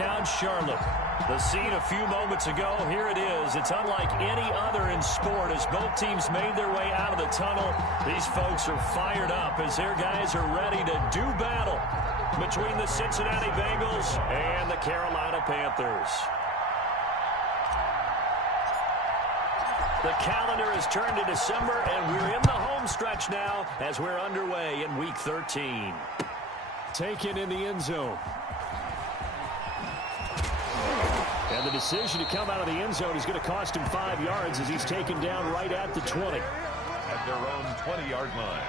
town, Charlotte. The scene a few moments ago, here it is. It's unlike any other in sport as both teams made their way out of the tunnel. These folks are fired up as their guys are ready to do battle between the Cincinnati Bengals and the Carolina Panthers. The calendar has turned to December, and we're in the home stretch now as we're underway in Week 13. Taken in the end zone. And the decision to come out of the end zone is going to cost him 5 yards as he's taken down right at the 20. At their own 20-yard line.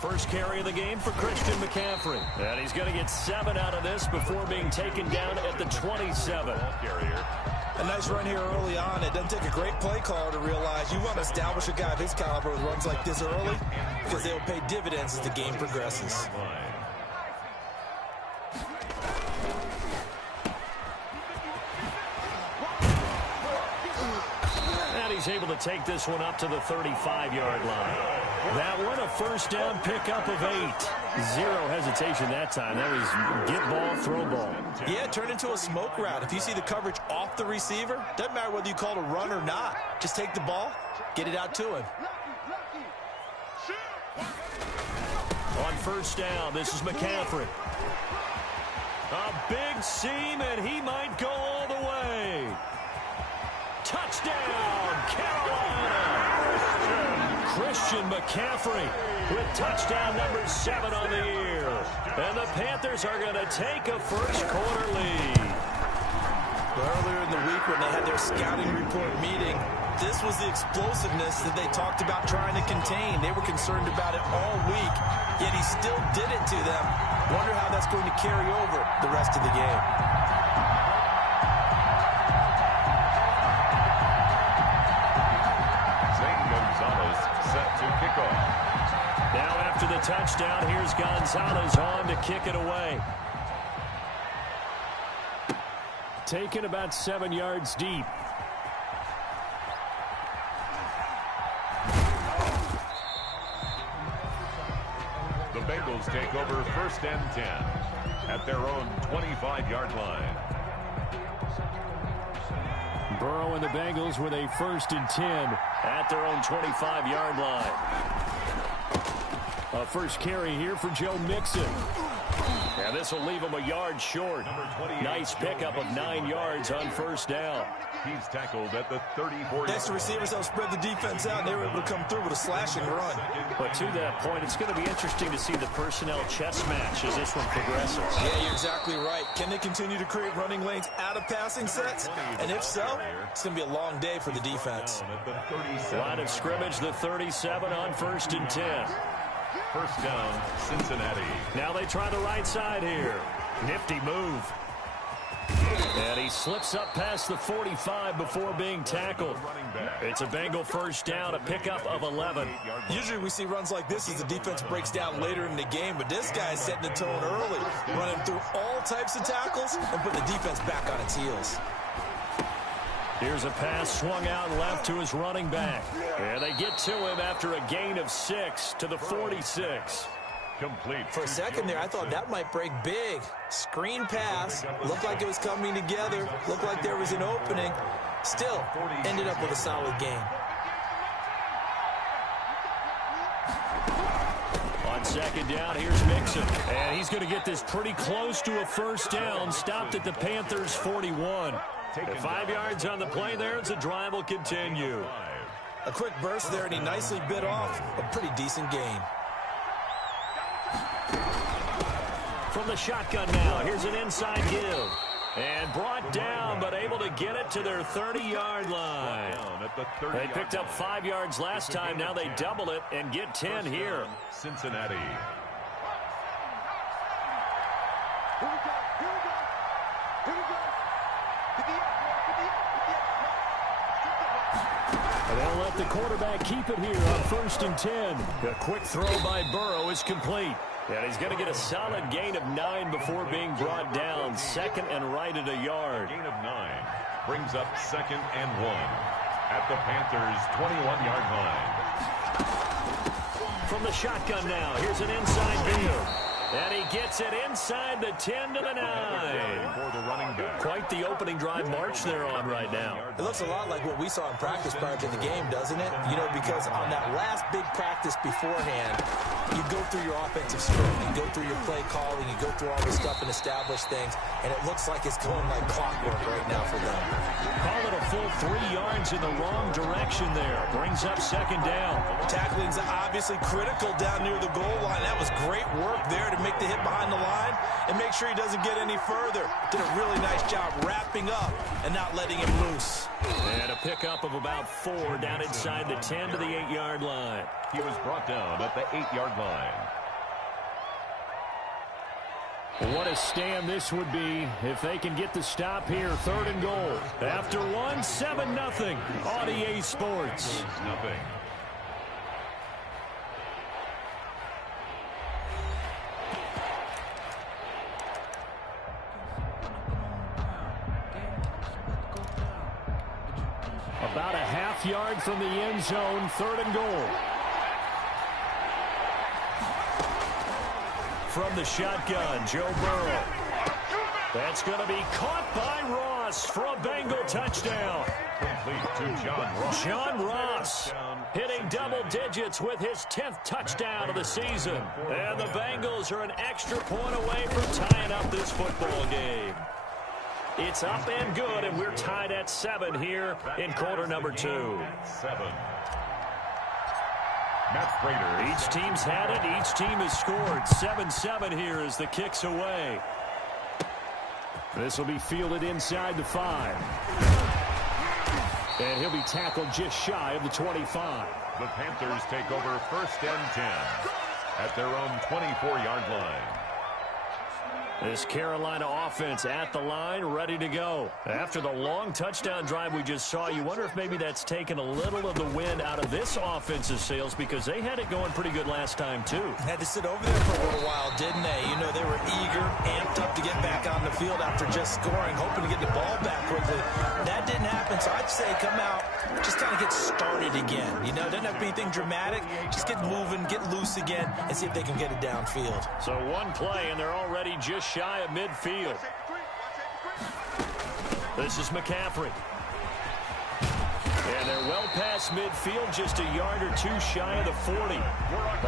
First carry of the game for Christian McCaffrey. And he's going to get 7 out of this before being taken down at the 27. A nice run here early on. It doesn't take a great play caller to realize you want to establish a guy of his caliber with runs like this early because they will pay dividends as the game progresses. And he's able to take this one up to the 35-yard line. That one, a first down pickup of 8. Zero hesitation that time. That was get ball, throw ball. Yeah, it turned into a smoke route. If you see the coverage off the receiver, doesn't matter whether you call it a run or not. Just take the ball, get it out to him. On first down, this is McCaffrey. A big seam, and he might go all the way. Touchdown, Carolina! Christian McCaffrey with touchdown number 7 on the year. And the Panthers are going to take a first-quarter lead. Earlier in the week when they had their scouting report meeting, this was the explosiveness that they talked about trying to contain. They were concerned about it all week, yet he still did it to them. Wonder how that's going to carry over the rest of the game. Now after the touchdown, here's Gonzalez on to kick it away. Taken about 7 yards deep. The Bengals take over first and 10 at their own 25-yard line. Burrow and the Bengals with a first and 10 at their own 25-yard line. A first carry here for Joe Mixon. And this will leave him a yard short. Nice pickup of 9 yards on first down. He's tackled at the 34. Next, the receivers help spread the defense out, and they were able to come through with a slashing run. But to that point, it's going to be interesting to see the personnel chess match as this one progresses. Yeah, you're exactly right. Can they continue to create running lanes out of passing sets? And if so, it's going to be a long day for the defense. Line of scrimmage, the 37 on first and 10. First down, Cincinnati. Now they try the right side here. Nifty move. And he slips up past the 45 before being tackled. It's a Bengal first down, a pickup of 11. Usually we see runs like this as the defense breaks down later in the game, but this guy is setting the tone early, running through all types of tackles and putting the defense back on its heels. Here's a pass swung out left to his running back. And they get to him after a gain of 6 to the 46. Complete. For a second there, I thought that might break big. Screen pass. Looked like it was coming together. Looked like there was an opening. Still, ended up with a solid game. On second down, here's Mixon. And he's going to get this pretty close to a first down. Stopped at the Panthers' 41. 5 yards on the play there as the drive will continue. A quick burst there, and he nicely bit off a pretty decent gain. From the shotgun now, here's an inside give. And brought down, but able to get it to their 30-yard line. They picked up 5 yards last time. Now they double it and get 10 here. Cincinnati. And they'll let the quarterback keep it here on 1st and 10. A quick throw by Burrow is complete. And he's going to get a solid gain of 9 before being brought down. 2nd and right at a yard. Gain of 9 brings up 2nd and 1 at the Panthers' 21-yard line. From the shotgun now, here's an inside view. And he gets it inside the 10 to the 9. For the running back. Quite the opening drive march they're on right now. It looks a lot like what we saw in practice prior to the game, doesn't it? You know, because on that last big practice beforehand, you go through your offensive script, you go through your play calling, you go through all this stuff and establish things, and it looks like it's going like clockwork right now for them. Call it a full 3 yards in the wrong direction there. Brings up 2nd down. Tackling's obviously critical down near the goal line. That was great work there to make the hit behind the line and make sure he doesn't get any further. Did a really nice job wrapping up and not letting him loose. And a pickup of about 4 down inside the 10 to the 8-yard line. He was brought down at the 8-yard line. What a stand this would be if they can get the stop here. 3rd and goal. After 1, 7-0. Audier Sports. Nothing. About a half yard from the end zone. 3rd and goal. From the shotgun, Joe Burrow. That's going to be caught by Ross for a Bengal touchdown. Complete to John Ross. John Ross hitting double digits with his 10th touchdown of the season. And the Bengals are an extra point away from tying up this football game. It's up and good, and we're tied at 7 here in quarter number 2. 7. Matt Prater. Each team's had it. Each team has scored. 7-7 here as the kick's away. This will be fielded inside the 5. And he'll be tackled just shy of the 25. The Panthers take over 1st and 10 at their own 24-yard line. This Carolina offense at the line, ready to go. After the long touchdown drive we just saw, you wonder if maybe that's taken a little of the wind out of this offense's sails because they had it going pretty good last time, too. Had to sit over there for a little while, didn't they? You know, they were eager, amped up to get back on the field after just scoring, hoping to get the ball back quickly. That didn't happen, so I'd say come out, just kind of get started again. You know, doesn't have to be anything dramatic. Just get moving, get loose again, and see if they can get it downfield. So one play, and they're already just shy of midfield. This is McCaffrey. And they're well past midfield, just a yard or 2 shy of the 40.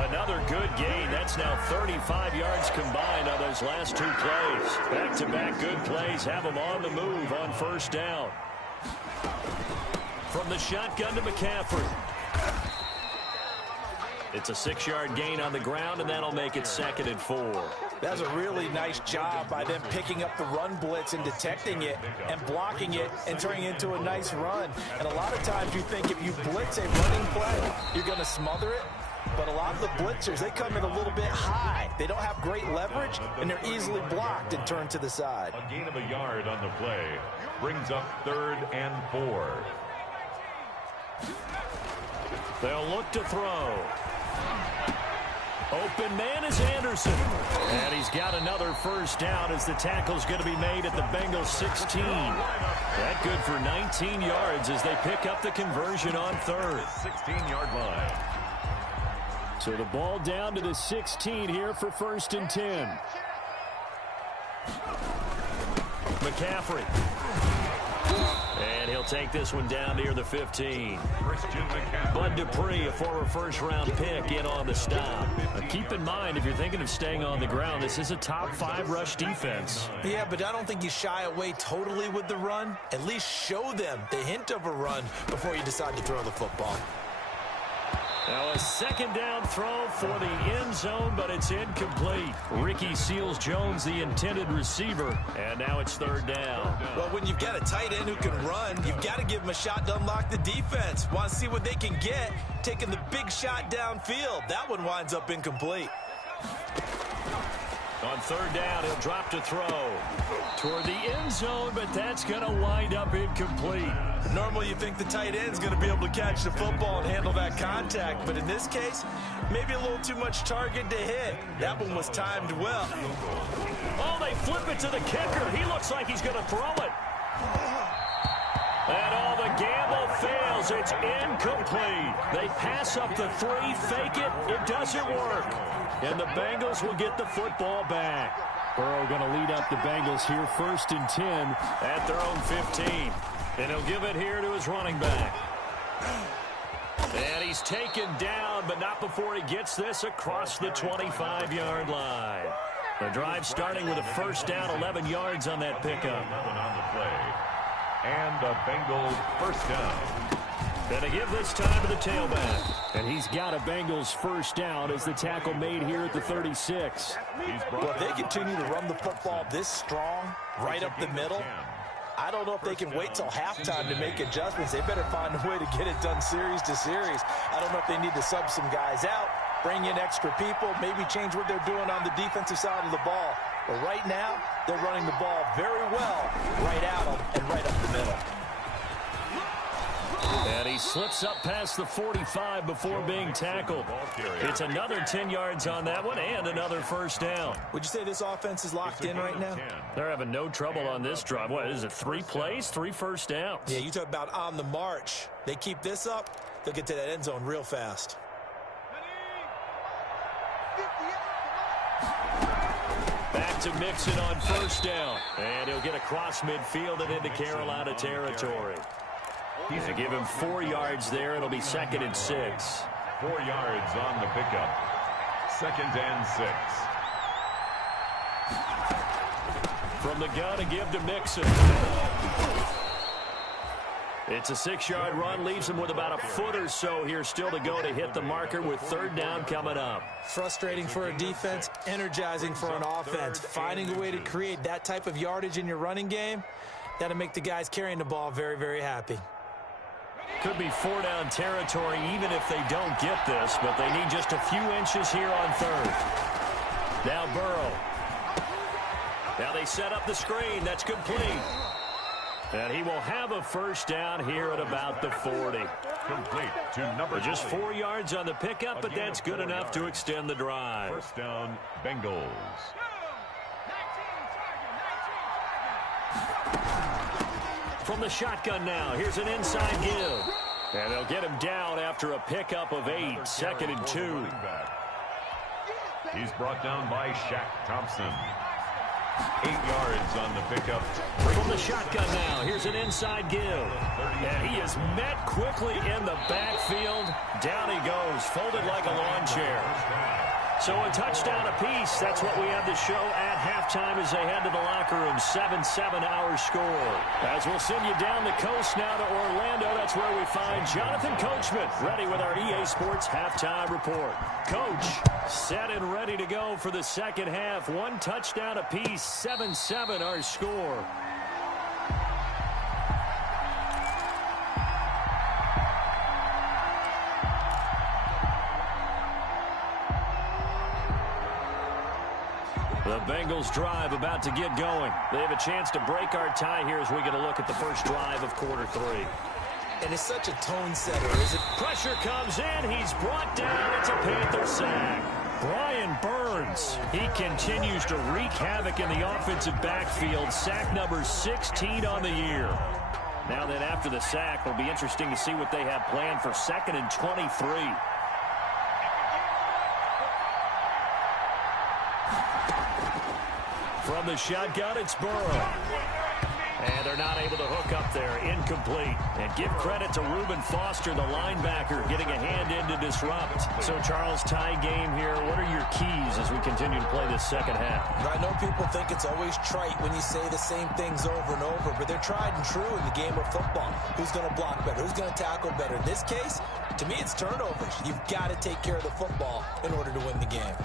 Another good gain. That's now 35 yards combined on those last 2 plays. Back-to-back good plays have them on the move on 1st down. From the shotgun to McCaffrey. It's a 6-yard gain on the ground, and that'll make it 2nd and 4. That's a really nice job by them picking up the run blitz and detecting it and blocking it and turning it into a nice run. And a lot of times you think if you blitz a running play, you're going to smother it. But a lot of the blitzers, they come in a little bit high. They don't have great leverage, and they're easily blocked and turned to the side. A gain of a yard on the play brings up 3rd and 4. They'll look to throw. Open man is Anderson. And he's got another 1st down as the tackle's going to be made at the Bengals 16. That good for 19 yards as they pick up the conversion on 3rd. 16-yard line. So the ball down to the 16 here for 1st and 10. McCaffrey. And he'll take this one down near the 15. Christian McCaffrey. Bud Dupree, a former 1st-round pick, in on the stop. Now, keep in mind, if you're thinking of staying on the ground, this is a top 5 rush defense. Yeah, but I don't think you shy away totally with the run. At least show them the hint of a run before you decide to throw the football. Now a second down throw for the end zone, but it's incomplete. Ricky Seals-Jones, the intended receiver, and now it's third down. Well, when you've got a tight end who can run, you've got to give him a shot to unlock the defense. Want to see what they can get, taking the big shot downfield. That one winds up incomplete. On third down, he'll drop to throw toward the end zone, but that's going to wind up incomplete. Normally you think the tight end's going to be able to catch the football and handle that contact, but in this case, maybe a little too much target to hit. That one was timed well. Oh, they flip it to the kicker. He looks like he's going to throw it. And all the gamble fails. It's incomplete. They pass up the three, fake it. It doesn't work. And the Bengals will get the football back. Burrow going to lead up the Bengals here, 1st and 10 at their own 15. And he'll give it here to his running back. And he's taken down, but not before he gets this across the 25-yard line. The drive starting with a first down, 11 yards on that pickup. On the play. And a Bengals first down. And to give this time to the tailback. And he's got a Bengals first down as the tackle made here at the 36. Well, they continue to run the football this strong, right up the middle. I don't know if they can wait till halftime to make adjustments. They better find a way to get it done series to series. I don't know if they need to sub some guys out, bring in extra people, maybe change what they're doing on the defensive side of the ball. But right now, they're running the ball very well right at them and right up the middle. And he slips up past the 45 before being tackled. It's another 10 yards on that one and another first down. Would you say this offense is locked in right now? They're having no trouble on this drive. What is it, 3 plays, 3 first downs? Yeah, you talk about on the march. They keep this up, they'll get to that end zone real fast. Back to Mixon on first down. And he'll get across midfield and into Carolina territory. To give him 4 yards there, it'll be 2nd and 6. 4 yards on the pickup. 2nd and 6. From the gun to give to Mixon. It's a 6-yard run, leaves him with about a foot or so here still to go to hit the marker with third down coming up. Frustrating for a defense, energizing for an offense. Finding a way to create that type of yardage in your running game, that'll make the guys carrying the ball very, very happy. Could be 4-down territory even if they don't get this, but they need just a few inches here on third. Now Burrow. Now they set up the screen. That's complete. And he will have a first down here at about the 40. Complete to number Just 4 yards on the pickup, but that's good enough to extend the drive. First down, Bengals. From the shotgun now, here's an inside give. And they'll get him down after a pickup of 8, 2nd and 2. He's brought down by Shaq Thompson. 8 yards on the pickup. From the shotgun now, here's an inside give. And he is met quickly in the backfield. Down he goes, folded like a lawn chair. So a touchdown apiece. That's what we have to show at halftime as they head to the locker room. 7-7 our score. As we'll send you down the coast now to Orlando, that's where we find Jonathan Coachman ready with our EA Sports halftime report. Coach, set and ready to go for the second half. 1 touchdown apiece. 7-7 our score. The Bengals drive about to get going. They have a chance to break our tie here as we get a look at the first drive of quarter 3. And it's such a tone setter, is it? Pressure comes in. He's brought down. It's a Panther sack. Brian Burns, he continues to wreak havoc in the offensive backfield. Sack number 16 on the year. Now then, after the sack, it'll be interesting to see what they have planned for 2nd and 23. From the shotgun, it's Burrow. And they're not able to hook up there. Incomplete. And give credit to Reuben Foster, the linebacker, getting a hand in to disrupt. So, Charles, tie game here. What are your keys as we continue to play this second half? I know people think it's always trite when you say the same things over and over, but they're tried and true in the game of football. Who's going to block better? Who's going to tackle better? In this case, to me, it's turnovers. You've got to take care of the football in order to win the game.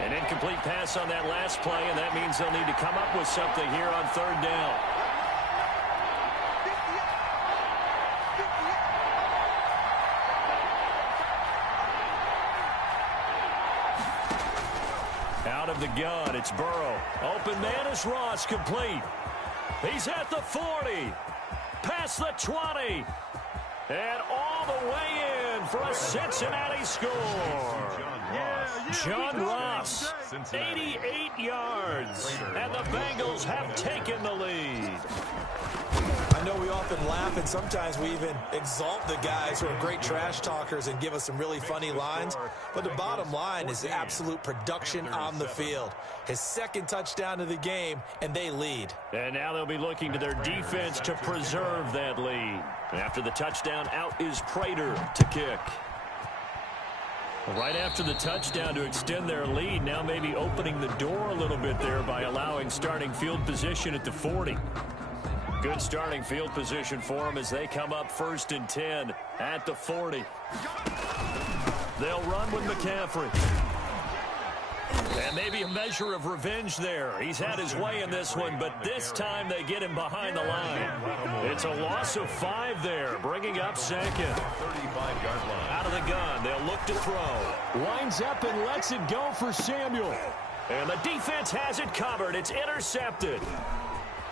An incomplete pass on that last play, and that means they'll need to come up with something here on third down. Out of the gun, it's Burrow. Open man is Ross, complete. He's at the 40, past the 20, and all the way in for a Cincinnati score. John Ross, 88 yards, and the Bengals have taken the lead. I know we often laugh, and sometimes we even exalt the guys who are great trash talkers and give us some really funny lines, but the bottom line is absolute production on the field. His second touchdown of the game, and they lead. And now they'll be looking to their defense to preserve that lead. After the touchdown, out is Prater to kick. Right after the touchdown to extend their lead, now maybe opening the door a little bit there by allowing starting field position at the 40. Good starting field position for them as they come up 1st and 10 at the 40. They'll run with McCaffrey. And maybe a measure of revenge there. He's had his way in this one, but this time they get him behind the line. It's a loss of 5 there, bringing up 2nd. 35-yard line. Out of the gun, they'll look to throw. Winds up and lets it go for Samuel. And the defense has it covered. It's intercepted.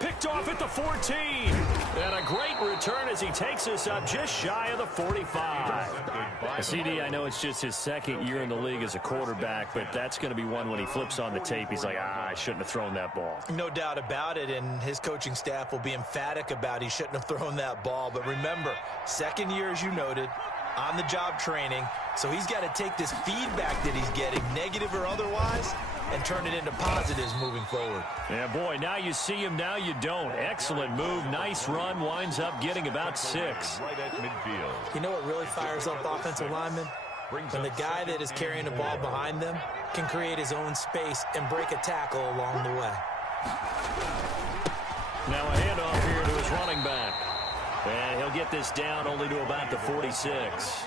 Picked off at the 14. And a great return as he takes us up just shy of the 45. CD, I know it's just his second year in the league as a quarterback, but that's going to be one when he flips on the tape. He's like, I shouldn't have thrown that ball. No doubt about it, and his coaching staff will be emphatic about he shouldn't have thrown that ball. But remember, second year, as you noted, on-the-job training, so he's got to take this feedback that he's getting, negative or otherwise, and turn it into positives moving forward. Yeah, boy, now you see him, now you don't. Excellent move, nice run, winds up getting about 6. Right at midfield. You know what really fires up offensive linemen? When the guy that is carrying the ball behind them can create his own space and break a tackle along the way. Now a handoff here to his running back. And he'll get this down only to about the 46.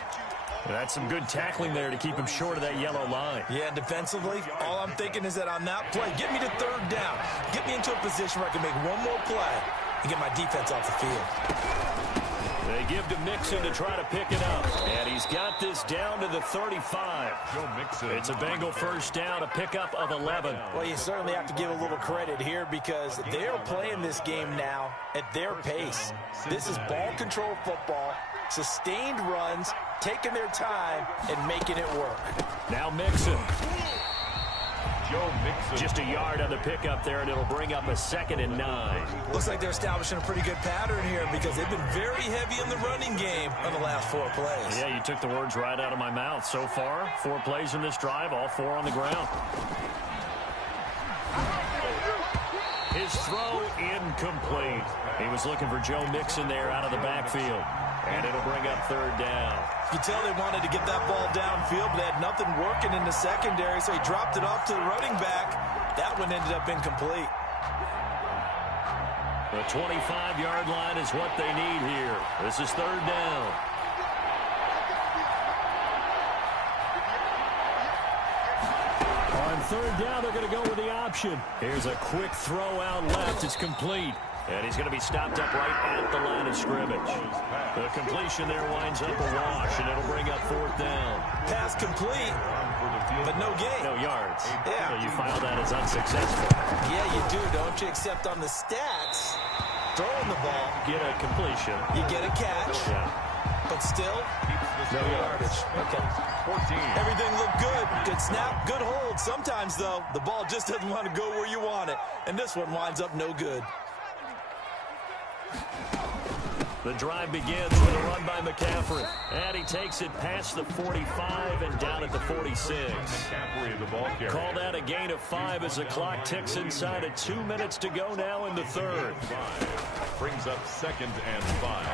That's some good tackling there to keep him short of that yellow line. Yeah, defensively, all I'm thinking is that on that play, get me to third down. Get me into a position where I can make one more play and get my defense off the field. They give to Mixon to try to pick it up. And he's got this down to the 35. Joe Mixon. It's a Bengal first down, a pickup of 11. Well, you certainly have to give a little credit here because they're playing this game now at their pace. This is ball control football, sustained runs, taking their time, and making it work. Now Mixon. Joe Mixon. Just a yard on the pickup there, and it'll bring up a 2nd and 9. Looks like they're establishing a pretty good pattern here because they've been very heavy in the running game on the last 4 plays. Yeah, you took the words right out of my mouth. So far, 4 plays in this drive, all 4 on the ground. His throw incomplete. He was looking for Joe Mixon there out of the backfield. And it'll bring up 3rd down. You tell they wanted to get that ball downfield, but they had nothing working in the secondary, so he dropped it off to the running back. That one ended up incomplete. The 25-yard line is what they need here. This is 3rd down. On 3rd down, they're going to go with the option. Here's a quick throw out left. It's complete. And he's going to be stopped up right at the line of scrimmage. The completion there winds up a wash, and it'll bring up 4th down. Pass complete, but no gain. No yards. Yeah. So you file that as unsuccessful. Yeah, you do, don't you? Except on the stats, throwing the ball, Get a completion. you get a catch, Yeah. but still, no yardage. Okay. 14. Everything looked good. Good snap, good hold. Sometimes, though, the ball just doesn't want to go where you want it. And this one winds up no good. The drive begins with a run by McCaffrey. And he takes it past the 45 and down at the 46. McCaffrey, the ball carrier. Call that a gain of 5 as the clock ticks inside of 2 minutes to go now in the third. Brings up 2nd and 5.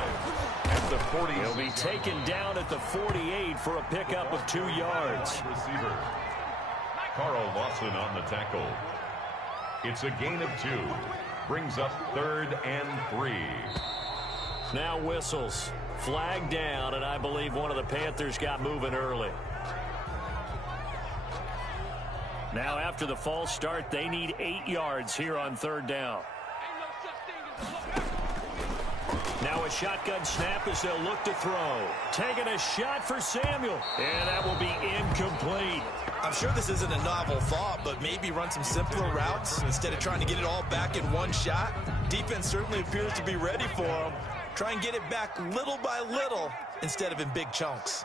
At the 40. He'll be taken down at the 48 for a pickup of 2 yards. Receiver. Carl Lawson on the tackle. It's a gain of 2. Brings up 3rd and 3. Now whistles. Flag down, and I believe one of the Panthers got moving early. Now after the false start, they need 8 yards here on 3rd down. Now a shotgun snap as they'll look to throw. Taking a shot for Samuel. And that will be incomplete. I'm sure this isn't a novel thought, but maybe run some simpler routes instead of trying to get it all back in one shot. Defense certainly appears to be ready for them. Try and get it back little by little instead of in big chunks.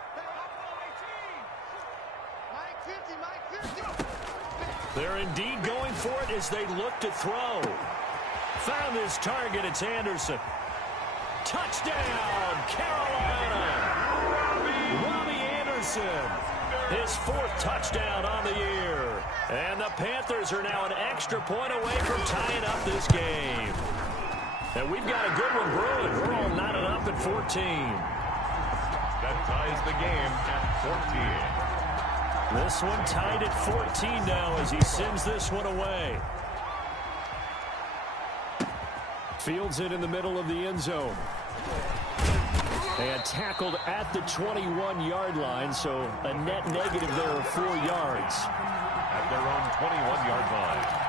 They're indeed going for it as they look to throw. Found his target. It's Anderson. Touchdown, Carolina. Robbie Anderson. His 4th touchdown on the year. And the Panthers are now an extra point away from tying up this game. And we've got a good one brewing. We're all knotted up at 14. That ties the game at 14. This one tied at 14 now as he sends this one away. Fields it in the middle of the end zone. And tackled at the 21-yard line, so a net negative there of 4 yards. At their own 21-yard line.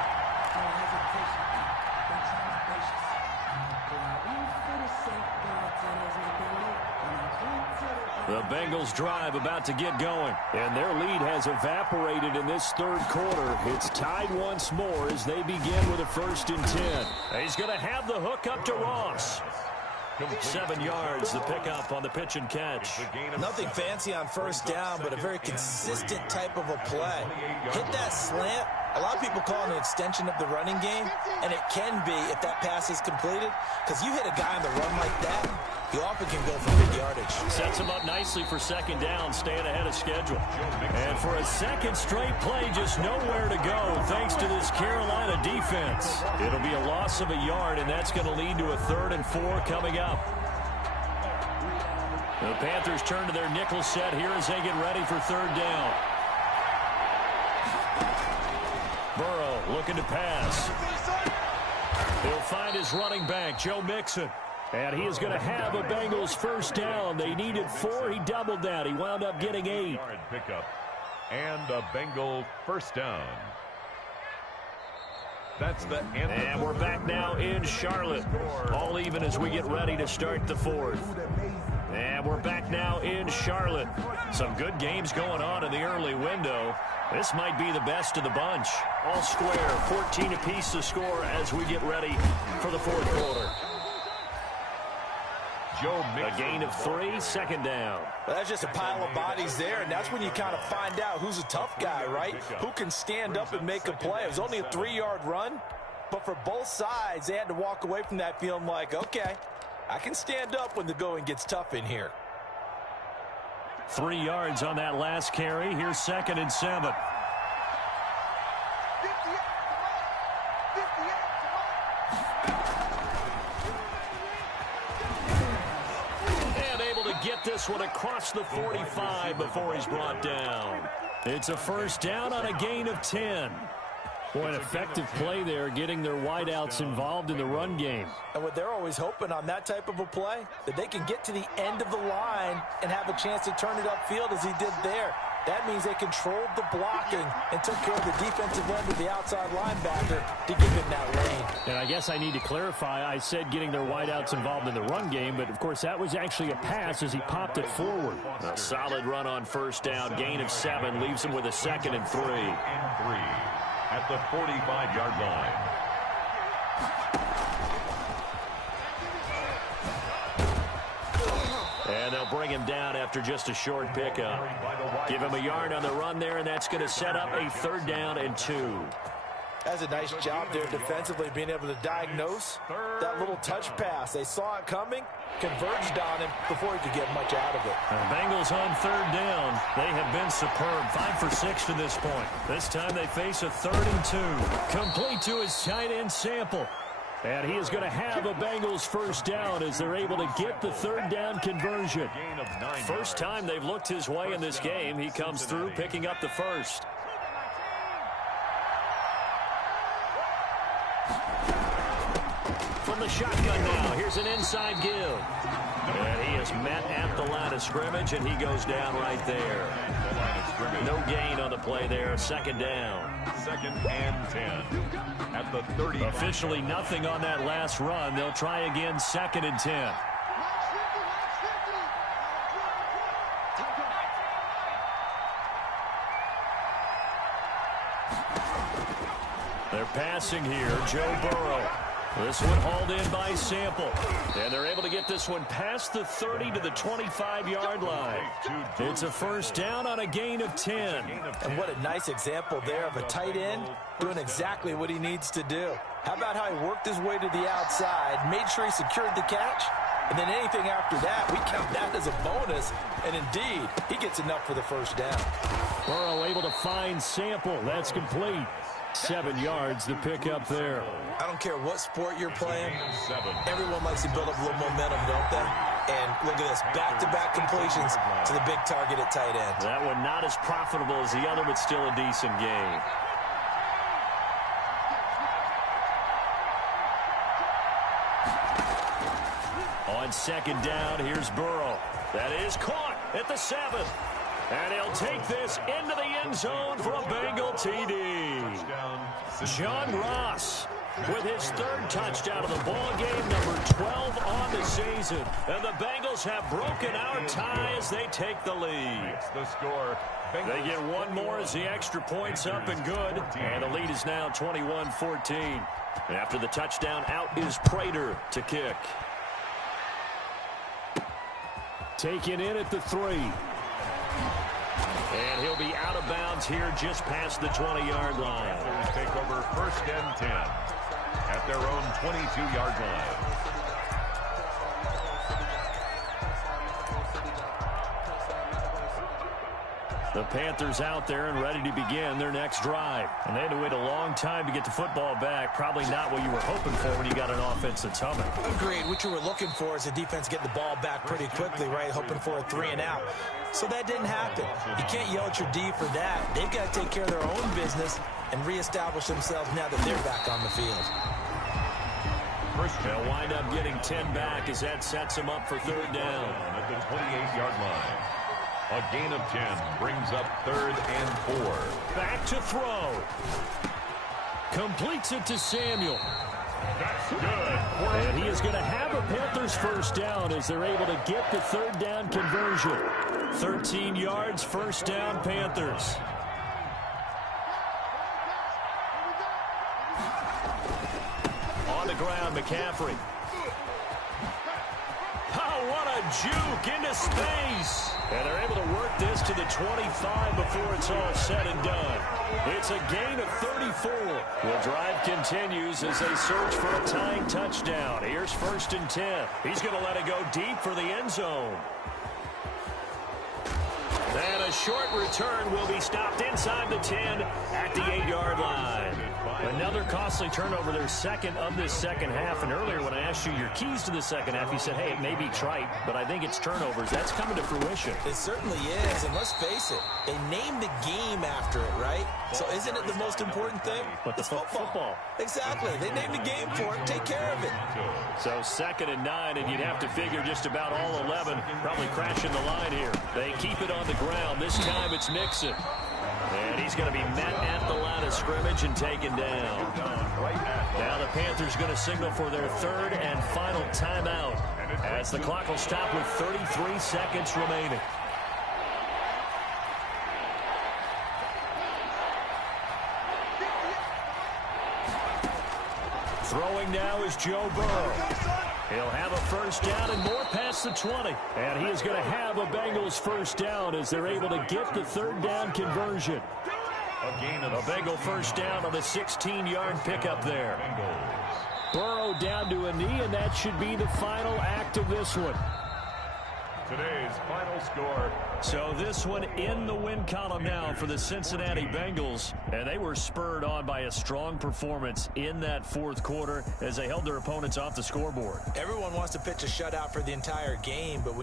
The Bengals drive about to get going, and their lead has evaporated in this 3rd quarter. It's tied once more as they begin with a 1st and 10. He's going to have the hook up to Ross. 7 yards, the pickup on the pitch and catch. Nothing fancy on 1st down, but a very consistent type of a play. Hit that slant. A lot of people call it an extension of the running game, and it can be if that pass is completed, because you hit a guy on the run like that, he often can go for big yardage. Sets him up nicely for 2nd down, staying ahead of schedule. And for a 2nd straight play, just nowhere to go thanks to this Carolina defense. It'll be a loss of a yard, and that's going to lead to a 3rd and 4 coming up. The Panthers turn to their nickel set here as they get ready for 3rd down. Burrow looking to pass. He'll find his running back, Joe Mixon. And he is going to have a Bengals 1st down. They needed 4. He doubled that. He wound up getting 8. Pickup and a Bengal 1st down. That's the end. And we're back now in Charlotte. All even as we get ready to start the 4th. And we're back now in Charlotte. Some good games going on in the early window. This might be the best of the bunch. All square, 14 apiece to score as we get ready for the 4th quarter. A gain of 3, 2nd down. Well, that's just a pile of bodies there, and that's when you kind of find out who's a tough guy, right? Who can stand up and make a play. It was only a 3-yard run, but for both sides, they had to walk away from that feeling like, okay, I can stand up when the going gets tough in here. 3 yards on that last carry. Here's 2nd and 7. Get this one across the 45 before he's brought down. It's a 1st down on a gain of 10. Boy, an effective play there, getting their wideouts involved in the run game. And what they're always hoping on that type of a play, that they can get to the end of the line and have a chance to turn it upfield as he did there. That means they controlled the blocking and took care of the defensive end of the outside linebacker to give him that lane. And I guess I need to clarify, I said getting their wideouts involved in the run game, but of course that was actually a pass as he popped it forward. A solid run on 1st down, gain of 7, leaves him with a 2nd and 3. At the 45-yard line. And they'll bring him down after just a short pickup. Give him a yard on the run there, and that's going to set up a 3rd down and 2. That's a nice job there defensively, being able to diagnose that little touch pass. They saw it coming, converged on him before he could get much out of it. The Bengals on third down. They have been superb. 5 for 6 to this point. This time they face a 3rd and 2. Complete to his tight end Sample. And he is going to have a Bengals first down as they're able to get the 3rd down conversion. First time they've looked his way in this game. He comes through picking up the first. From the shotgun now, here's an inside give. And he is met at the line of scrimmage, and he goes down right there. No gain on the play there. 2nd down. 2nd and 10 at the 30. Officially nothing on that last run. They'll try again 2nd and 10. They're passing here. Joe Burrow. This one hauled in by Sample. And they're able to get this one past the 30 to the 25-yard line. It's a first down on a gain of 10. And what a nice example there of a tight end doing exactly what he needs to do. How about how he worked his way to the outside, made sure he secured the catch, and then anything after that, we count that as a bonus. And indeed, he gets enough for the first down. Burrow able to find Sample. That's complete. 7 yards to pick up there. I don't care what sport you're playing. Everyone likes to build up a little momentum, don't they? And look at this, back-to-back completions to the big target at tight end. That one not as profitable as the other, but still a decent game. On 2nd down, here's Burrow. That is caught at the 7. And he'll take this into the end zone for a Bengal TD. John Ross with his 3rd touchdown of the ball game, number 12 on the season. And the Bengals have broken our tie as they take the lead. The score. They get one more as the extra point's up and good. And the lead is now 21-14. After the touchdown, out is Prater to kick. Taken in at the 3. And he'll be out of bounds here just past the 20-yard line. Panthers take over 1st and 10 at their own 22-yard line. The Panthers out there and ready to begin their next drive. And they had to wait a long time to get the football back. Probably not what you were hoping for when you got an offense that's humming. Agreed. What you were looking for is a defense getting the ball back pretty quickly, right? Hoping for a 3 and out. So that didn't happen. You can't yell at your D for that. They've got to take care of their own business and reestablish themselves now that they're back on the field. They'll wind up getting 10 back as that sets them up for 3rd down. At the 28-yard line. A gain of 10 brings up 3rd and 4. Back to throw. Completes it to Samuel. That's good. And he is going to have a Panthers first down as they're able to get the 3rd down conversion. 13 yards, first down, Panthers. On the ground, McCaffrey. Oh, what a juke into space. And they're able to work this to the 25 before it's all said and done. It's a gain of 34. The drive continues as they search for a tying touchdown. Here's 1st and 10. He's going to let it go deep for the end zone. And a short return will be stopped inside the 10 at the 8-yard line. Another costly turnover, their 2nd of this second half. And earlier when I asked you your keys to the second half, you said, hey, it may be trite, but I think it's turnovers. That's coming to fruition. It certainly is, and let's face it, they named the game after it, right? So isn't it the most important thing? But it's football. Exactly. They named the game for it. Take care of it. So 2nd and 9, and you'd have to figure just about all 11 probably crashing the line here. They keep it on the ground. This time it's Mixon. And he's going to be met at the line of scrimmage and taken down. Now the Panthers going to signal for their 3rd and final timeout as the clock will stop with 33 seconds remaining. Throwing now is Joe Burrow. He'll have a first down and more past the 20. And he is going to have a Bengals first down as they're able to get the 3rd down conversion. A gain of A Bengal first down on the 16-yard pickup there. Bengals. Burrow down to a knee, and that should be the final act of this one. Today's final score. So this one in the win column now for the Cincinnati Bengals. And they were spurred on by a strong performance in that fourth quarter as they held their opponents off the scoreboard. Everyone wants to pitch a shutout for the entire game, but